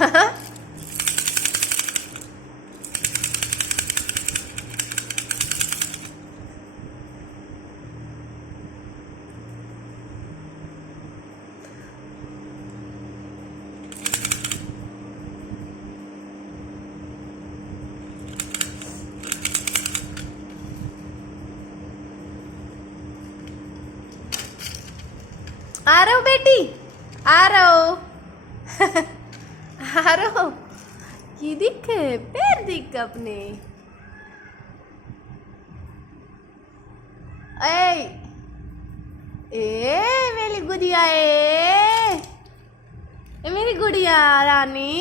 आ रहा हो बेटी, आ रहा हो। आ रहा हो की दिख पैर दिख अपने। ए मेरी गुड़िया, ए मेरी गुड़िया रानी।